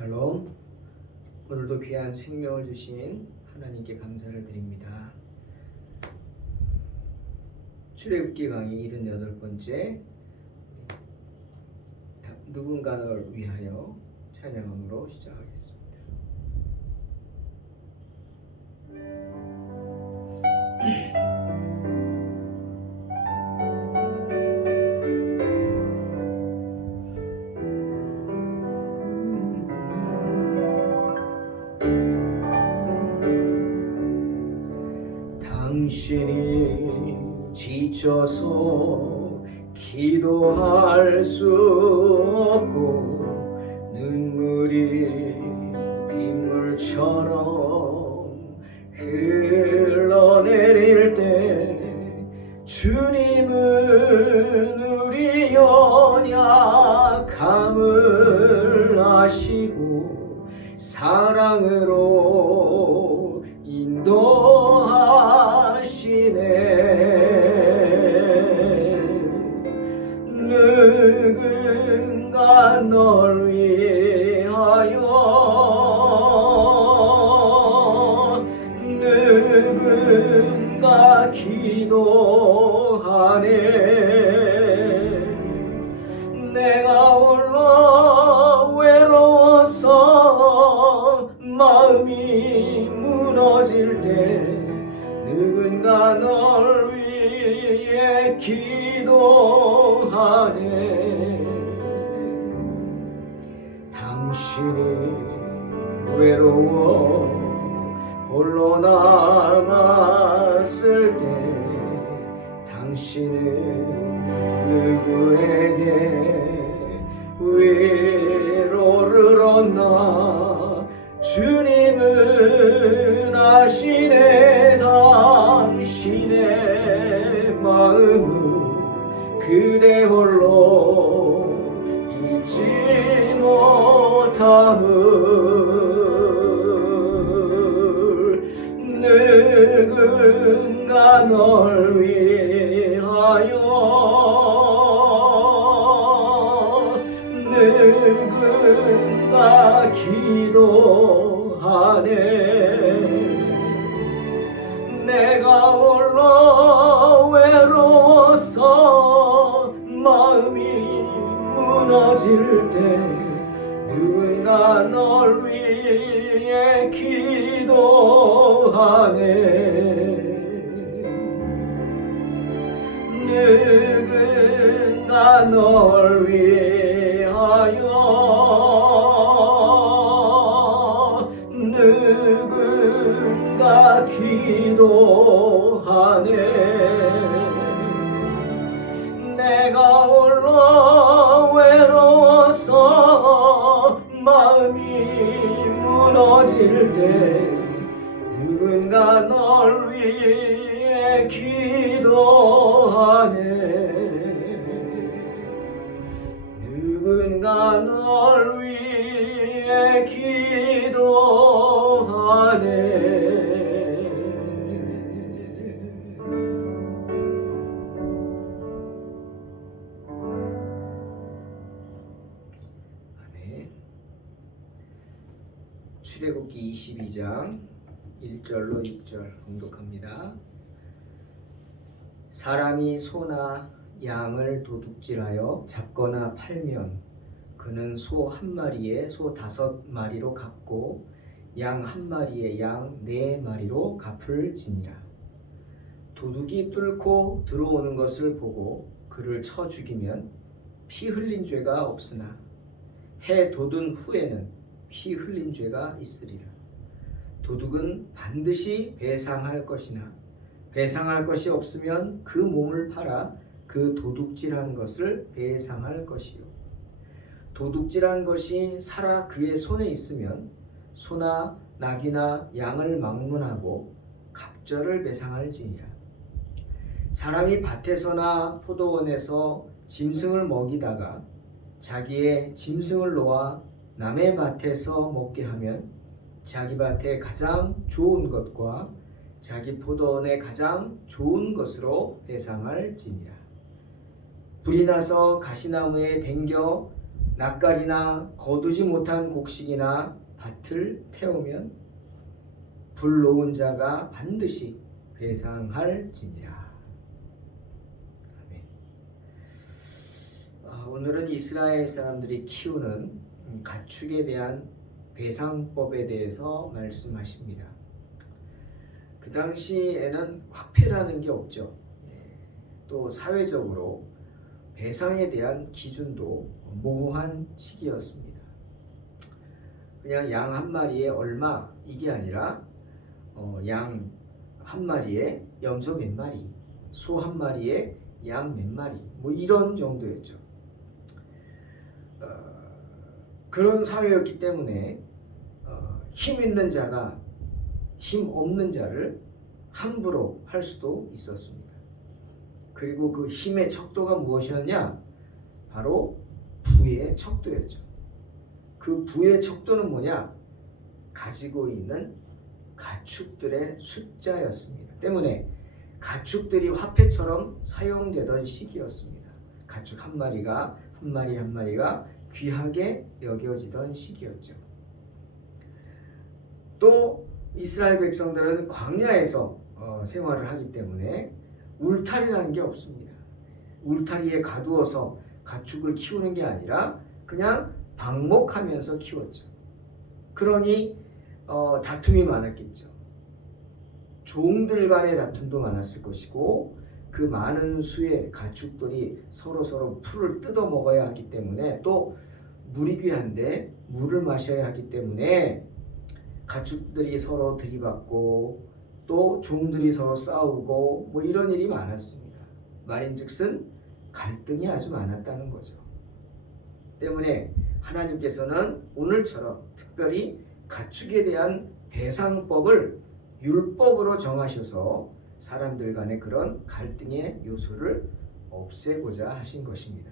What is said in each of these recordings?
샬롬. 오늘도 귀한 생명을 주신 하나님께 감사를 드립니다. 출애굽기 강의 78번째 누군가를 위하여 찬양함으로 시작하겠습니다. 당신이 지쳐서 기도할 수 없고 눈물이 빗물처럼 흘러내릴 때 주님은 우리 연약함을 아시고 사랑으로 인도하시네. 누군가 널 위하여 누군가 기도하네. 내가 홀로 외로워서 마음이 무너질 때 누군가 널 위해 기도하네. 당신이 외로워 홀로 남았을 때 당신은 누구에게 위로를 얻나. 주님은 아시네. 당신의 마음은 그대 홀로 잊지 못함을. 누군가 널 위하여 누군가 기도하네. 내가 홀로 외로워서 마음이 무너질 때 누군가 널 위해 기도하네. 누군가 널 위하여 누군가 기도하네. 내가 홀로 외로워서 마음이 무너질 때 누군가 널 위해 기도하네. 누군가 널 위해 기도하네. 아멘. 출애굽기 22장 1절로 6절 공독합니다. 사람이 소나 양을 도둑질하여 잡거나 팔면 그는 소 한 마리에 소 5마리로 갚고 양 한 마리에 양 4마리로 갚을지니라. 도둑이 뚫고 들어오는 것을 보고 그를 쳐 죽이면 피 흘린 죄가 없으나 해 돋은 후에는 피 흘린 죄가 있으리라. 도둑은 반드시 배상할 것이나 배상할 것이 없으면 그 몸을 팔아 그 도둑질한 것을 배상할 것이요. 도둑질한 것이 살아 그의 손에 있으면 소나 낙이나 양을 막론하고 갑절을 배상할지니라. 사람이 밭에서나 포도원에서 짐승을 먹이다가 자기의 짐승을 놓아 남의 밭에서 먹게 하면 자기 밭에 가장 좋은 것과 자기 포도원에 가장 좋은 것으로 배상할지니라. 불이 나서 가시나무에 댕겨 낯가리나 거두지 못한 곡식이나 밭을 태우면 불놓은 자가 반드시 배상할지니라. 아멘. 오늘은 이스라엘 사람들이 키우는 가축에 대한 배상법에 대해서 말씀하십니다. 그 당시에는 화폐라는 게 없죠. 또 사회적으로 배상에 대한 기준도 모호한 시기였습니다. 그냥 양 한 마리에 얼마 이게 아니라 양 한 마리에 염소 몇 마리, 소 한 마리에 양 몇 마리, 뭐 이런 정도였죠. 그런 사회였기 때문에 힘 있는 자가 힘 없는 자를 함부로 할 수도 있었습니다. 그리고 그 힘의 척도가 무엇이었냐? 바로 부의 척도였죠. 그 부의 척도는 뭐냐? 가지고 있는 가축들의 숫자였습니다. 때문에 가축들이 화폐처럼 사용되던 시기였습니다. 가축 한 마리가 한 마리가 귀하게 여겨지던 시기였죠. 또 이스라엘 백성들은 광야에서 생활을 하기 때문에 울타리라는 게 없습니다. 울타리에 가두어서 가축을 키우는 게 아니라 그냥 방목하면서 키웠죠. 그러니 다툼이 많았겠죠. 종들 간의 다툼도 많았을 것이고 그 많은 수의 가축들이 서로 풀을 뜯어 먹어야 하기 때문에 또 물이 귀한데 물을 마셔야 하기 때문에 가축들이 서로 들이받고 또 종들이 서로 싸우고 뭐 이런 일이 많았습니다. 말인즉슨 갈등이 아주 많았다는 거죠. 때문에 하나님께서는 오늘처럼 특별히 가축에 대한 배상법을 율법으로 정하셔서 사람들 간의 그런 갈등의 요소를 없애고자 하신 것입니다.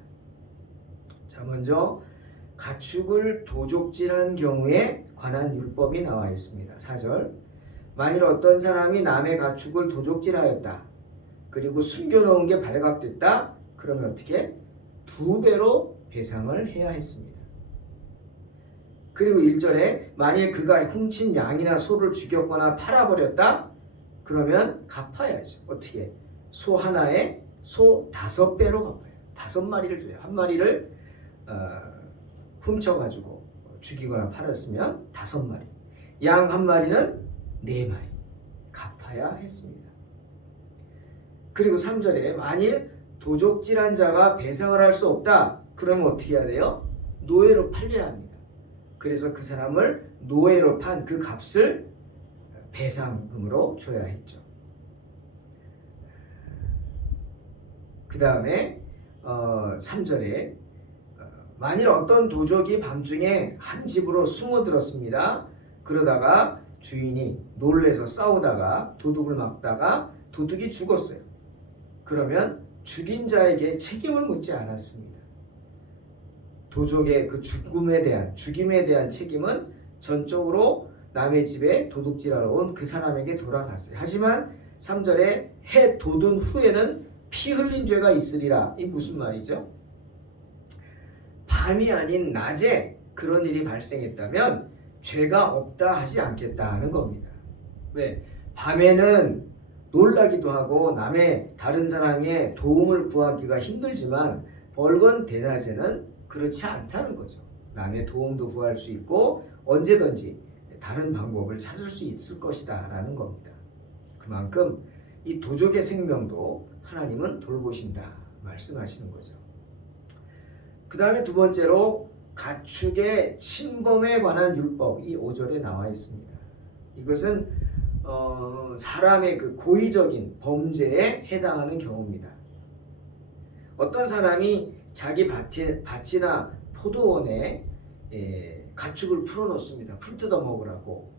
자, 먼저 가축을 도적질한 경우에 관한 율법이 나와 있습니다. 4절. 만일 어떤 사람이 남의 가축을 도적질하였다. 그리고 숨겨놓은 게 발각됐다. 그러면 어떻게? 2배로 배상을 해야 했습니다. 그리고 1절에 만일 그가 훔친 양이나 소를 죽였거나 팔아버렸다. 그러면 갚아야죠. 어떻게? 소 하나에 소 5배로 갚아요. 5마리를 줘요. 한 마리를 훔쳐가지고 죽이거나 팔았으면 5마리. 양 한 마리는 4마리 갚아야 했습니다. 그리고 3절에 만일 도적질한 자가 배상을 할 수 없다. 그러면 어떻게 해야 돼요? 노예로 팔려야 합니다. 그래서 그 사람을 노예로 판 그 값을 배상금으로 줘야 했죠. 그 다음에 3절에 만일 어떤 도적이 밤중에 한 집으로 숨어들었습니다. 그러다가 주인이 놀래서 싸우다가 도둑을 막다가 도둑이 죽었어요. 그러면 죽인 자에게 책임을 묻지 않았습니다. 도적의 그 죽임에 대한 책임은 전적으로 남의 집에 도둑질하러 온 그 사람에게 돌아갔어요. 하지만 3절에 해 돋은 후에는 피 흘린 죄가 있으리라. 이 무슨 말이죠? 밤이 아닌 낮에 그런 일이 발생했다면 죄가 없다 하지 않겠다는 겁니다. 왜? 밤에는 놀라기도 하고 남의 다른 사람의 도움을 구하기가 힘들지만 벌건 대낮에는 그렇지 않다는 거죠. 남의 도움도 구할 수 있고 언제든지 다른 방법을 찾을 수 있을 것이다 라는 겁니다. 그만큼 이 도적의 생명도 하나님은 돌보신다 말씀하시는 거죠. 그 다음에 두 번째로 가축의 침범에 관한 율법이 5절에 나와 있습니다. 이것은 사람의 그 고의적인 범죄에 해당하는 경우입니다. 어떤 사람이 자기 밭이나 포도원에 가축을 풀어놓습니다. 풀 뜯어 먹으라고.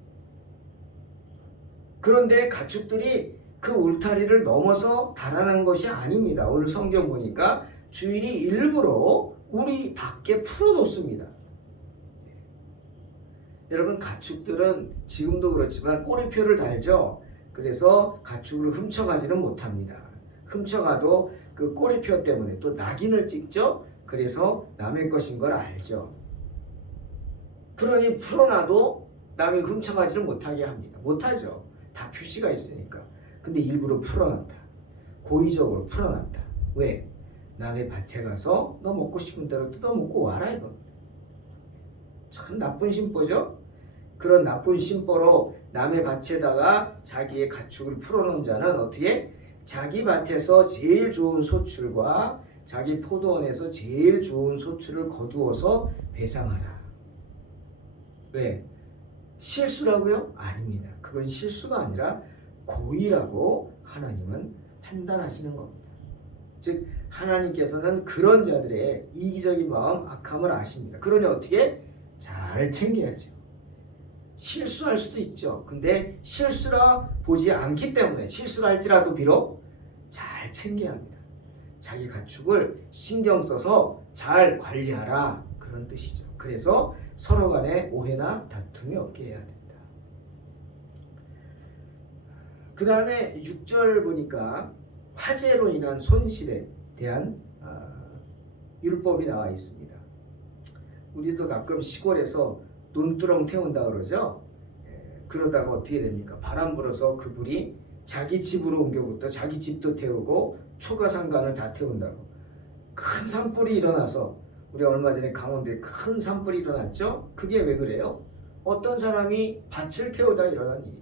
그런데 가축들이 그 울타리를 넘어서 달아난 것이 아닙니다. 오늘 성경 보니까 주인이 일부러 우리 밖에 풀어놓습니다. 여러분, 가축들은 지금도 그렇지만 꼬리표를 달죠. 그래서 가축을 훔쳐가지는 못합니다. 훔쳐가도 그 꼬리표 때문에 또 낙인을 찍죠. 그래서 남의 것인 걸 알죠. 그러니 풀어놔도 남이 훔쳐가지를 못하게 합니다. 못하죠. 다 표시가 있으니까. 근데 일부러 풀어놨다. 고의적으로 풀어놨다. 왜? 남의 밭에 가서 너 먹고 싶은 대로 뜯어먹고 와라 이겁니다. 참 나쁜 심보죠. 그런 나쁜 심보로 남의 밭에다가 자기의 가축을 풀어놓은 자는 어떻게? 자기 밭에서 제일 좋은 소출과 자기 포도원에서 제일 좋은 소출을 거두어서 배상하라. 왜? 실수라고요? 아닙니다. 그건 실수가 아니라 고의라고 하나님은 판단하시는 겁니다. 즉 하나님께서는 그런 자들의 이기적인 마음, 악함을 아십니다. 그러니 어떻게? 잘 챙겨야죠. 실수할 수도 있죠. 근데 실수라 보지 않기 때문에 실수를 할지라도 비록 잘 챙겨야 합니다. 자기 가축을 신경 써서 잘 관리하라, 그런 뜻이죠. 그래서 서로 간에 오해나 다툼이 없게 해야 된다. 그 다음에 6절 보니까 화재로 인한 손실에 대한 율법이 나와 있습니다. 우리도 가끔 시골에서 논두렁 태운다 그러죠. 그러다가 어떻게 됩니까? 바람 불어서 그 불이 자기 집으로 옮겨부터 자기 집도 태우고 초가상간을 다 태운다고. 큰 산불이 일어나서, 우리 얼마 전에 강원도에 큰 산불이 일어났죠. 그게 왜 그래요? 어떤 사람이 밭을 태우다 일어난 일이.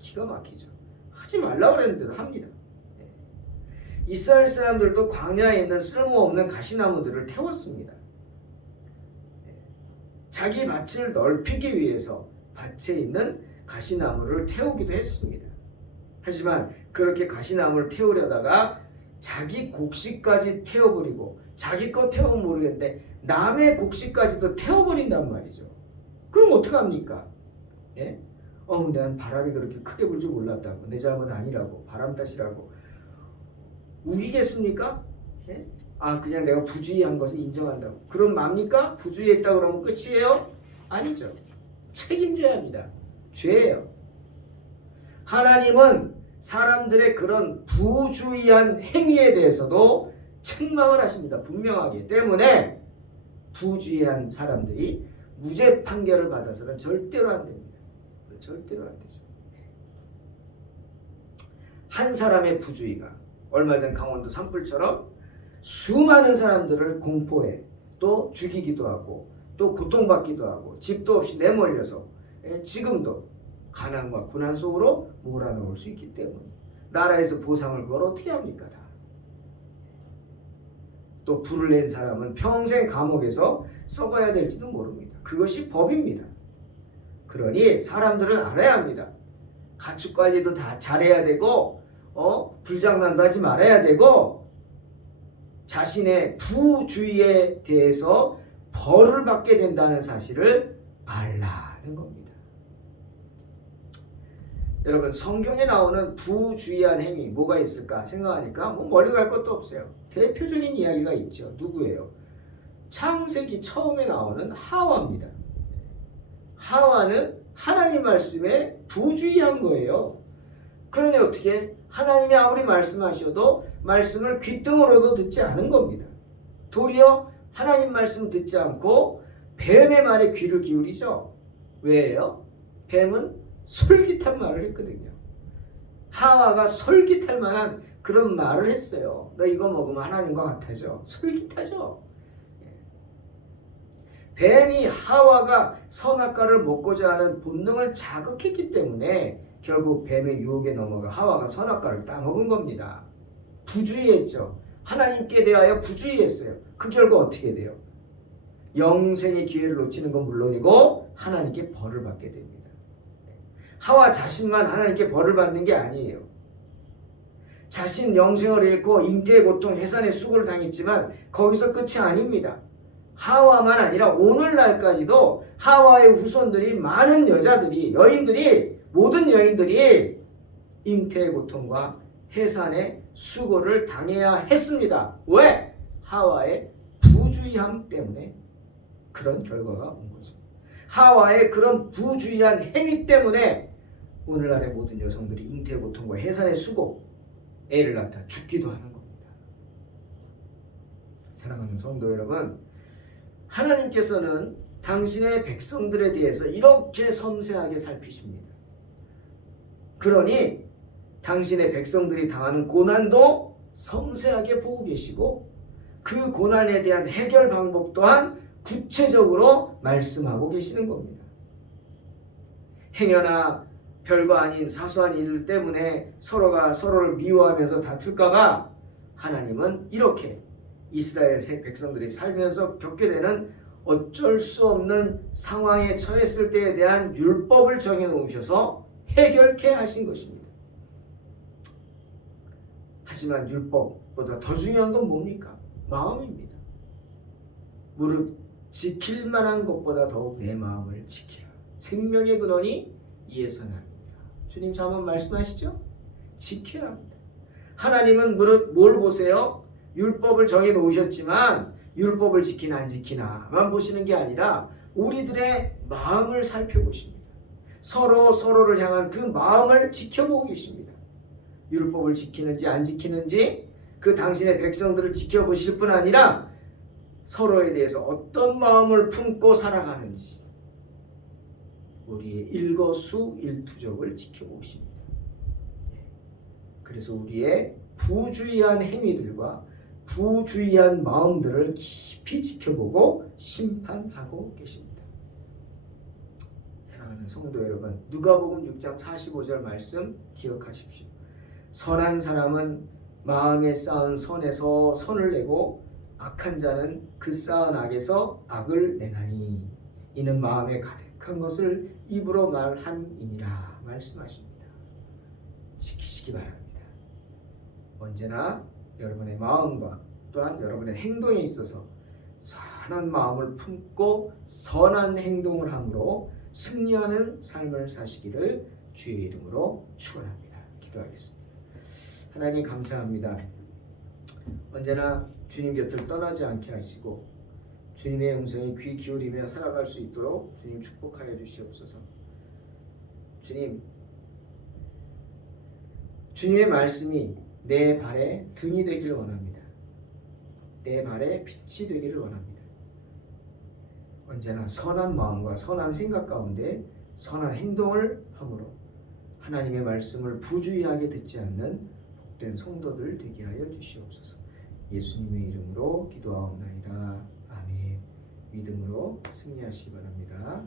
기가 막히죠. 하지 말라고 그랬는데도 합니다. 이스라엘 사람들도 광야에 있는 쓸모없는 가시나무들을 태웠습니다. 자기 밭을 넓히기 위해서 밭에 있는 가시나무를 태우기도 했습니다. 하지만 그렇게 가시나무를 태우려다가 자기 곡식까지 태워버리고, 자기 거 태우면 모르겠는데 남의 곡식까지도 태워버린단 말이죠. 그럼 어떡합니까? 예? 난 바람이 그렇게 크게 불 줄 몰랐다고, 내 잘못 아니라고, 바람 탓이라고 우기겠습니까? 예? 그냥 내가 부주의한 것을 인정한다고. 그럼 맙니까? 부주의했다 그러면 끝이에요? 아니죠. 책임져야 합니다. 죄예요. 하나님은 사람들의 그런 부주의한 행위에 대해서도 책망을 하십니다. 분명하게. 때문에 부주의한 사람들이 무죄 판결을 받아서는 절대로 안 됩니다. 절대로 안 되죠. 한 사람의 부주의가 얼마 전 강원도 산불처럼 수많은 사람들을 공포에 또 죽이기도 하고 또 고통받기도 하고 집도 없이 내몰려서 지금도 가난과 고난 속으로 몰아넣을 수 있기 때문에 나라에서 보상을 그걸 어떻게 합니까? 다. 또 불을 낸 사람은 평생 감옥에서 썩어야 될지도 모릅니다. 그것이 법입니다. 그러니 사람들은 알아야 합니다. 가축 관리도 다 잘해야 되고 불장난도 하지 말아야 되고 자신의 부주의에 대해서 벌을 받게 된다는 사실을 알라는 겁니다. 여러분, 성경에 나오는 부주의한 행위 뭐가 있을까 생각하니까 멀리 갈 것도 없어요. 대표적인 이야기가 있죠. 누구예요? 창세기 처음에 나오는 하와입니다. 하와는 하나님 말씀에 부주의한 거예요. 그러니 어떻게? 하나님이 아무리 말씀하셔도 말씀을 귓등으로도 듣지 않은 겁니다. 도리어 하나님 말씀 듣지 않고 뱀의 말에 귀를 기울이죠. 왜요? 뱀은 솔깃한 말을 했거든요. 하와가 솔깃할 만한 그런 말을 했어요. 너 이거 먹으면 하나님과 같아져. 솔깃하죠. 뱀이 하와가 선악과를 먹고자 하는 본능을 자극했기 때문에 결국 뱀의 유혹에 넘어가 하와가 선악과를 따먹은 겁니다. 부주의했죠. 하나님께 대하여 부주의했어요. 그 결과 어떻게 돼요? 영생의 기회를 놓치는 건 물론이고 하나님께 벌을 받게 됩니다. 하와 자신만 하나님께 벌을 받는 게 아니에요. 자신 영생을 잃고 잉태의 고통, 해산의 수고를 당했지만 거기서 끝이 아닙니다. 하와만 아니라 오늘날까지도 하와의 후손들이 많은 여자들이, 여인들이, 모든 여인들이 잉태의 고통과 해산의 수고를 당해야 했습니다. 왜? 하와의 부주의함 때문에 그런 결과가 온 거죠. 하와의 그런 부주의한 행위 때문에 오늘날의 모든 여성들이 잉태의 고통과 해산의 수고, 애를 낳다 죽기도 하는 겁니다. 사랑하는 성도 여러분, 하나님께서는 당신의 백성들에 대해서 이렇게 섬세하게 살피십니다. 그러니 당신의 백성들이 당하는 고난도 섬세하게 보고 계시고 그 고난에 대한 해결 방법 또한 구체적으로 말씀하고 계시는 겁니다. 행여나 별거 아닌 사소한 일 때문에 서로가 서로를 미워하면서 다툴까봐 하나님은 이렇게 이스라엘 백성들이 살면서 겪게 되는 어쩔 수 없는 상황에 처했을 때에 대한 율법을 정해놓으셔서 해결케 하신 것입니다. 하지만 율법보다 더 중요한 건 뭡니까? 마음입니다. 무릇 지킬 만한 것보다 더욱 내 마음을 지키라. 생명의 근원이 이에서 납니다. 주님 한번 말씀하시죠? 지켜야 합니다. 하나님은 무릇 뭘 보세요? 율법을 정해 놓으셨지만 율법을 지키나 안 지키나만 보시는 게 아니라 우리들의 마음을 살펴보십니다. 서로를 향한 그 마음을 지켜보고 계십니다. 율법을 지키는지 안 지키는지 그 당신의 백성들을 지켜보실 뿐 아니라 서로에 대해서 어떤 마음을 품고 살아가는지 우리의 일거수일투족을 지켜보십니다. 그래서 우리의 부주의한 행위들과 부주의한 마음들을 깊이 지켜보고 심판하고 계십니다. 사랑하는 성도 여러분, 누가복음 6장 45절 말씀 기억하십시오. 선한 사람은 마음에 쌓은 선에서 선을 내고 악한 자는 그 쌓은 악에서 악을 내나니 이는 마음에 가득한 것을 입으로 말함이니라 말씀하십니다. 지키시기 바랍니다. 언제나 여러분의 마음과 또한 여러분의 행동에 있어서 선한 마음을 품고 선한 행동을 함으로 승리하는 삶을 사시기를 주의 이름으로 축원합니다. 기도하겠습니다. 하나님 감사합니다. 언제나 주님 곁을 떠나지 않게 하시고 주님의 음성에 귀 기울이며 살아갈 수 있도록 주님 축복하여 주시옵소서. 주님의 말씀이 내 발의 등이 되기를 원합니다. 내 발의 빛이 되기를 원합니다. 언제나 선한 마음과 선한 생각 가운데 선한 행동을 함으로 하나님의 말씀을 부주의하게 듣지 않는 복된 성도들 되게 하여 주시옵소서. 예수님의 이름으로 기도하옵나이다. 아멘. 믿음으로 승리하시기 바랍니다.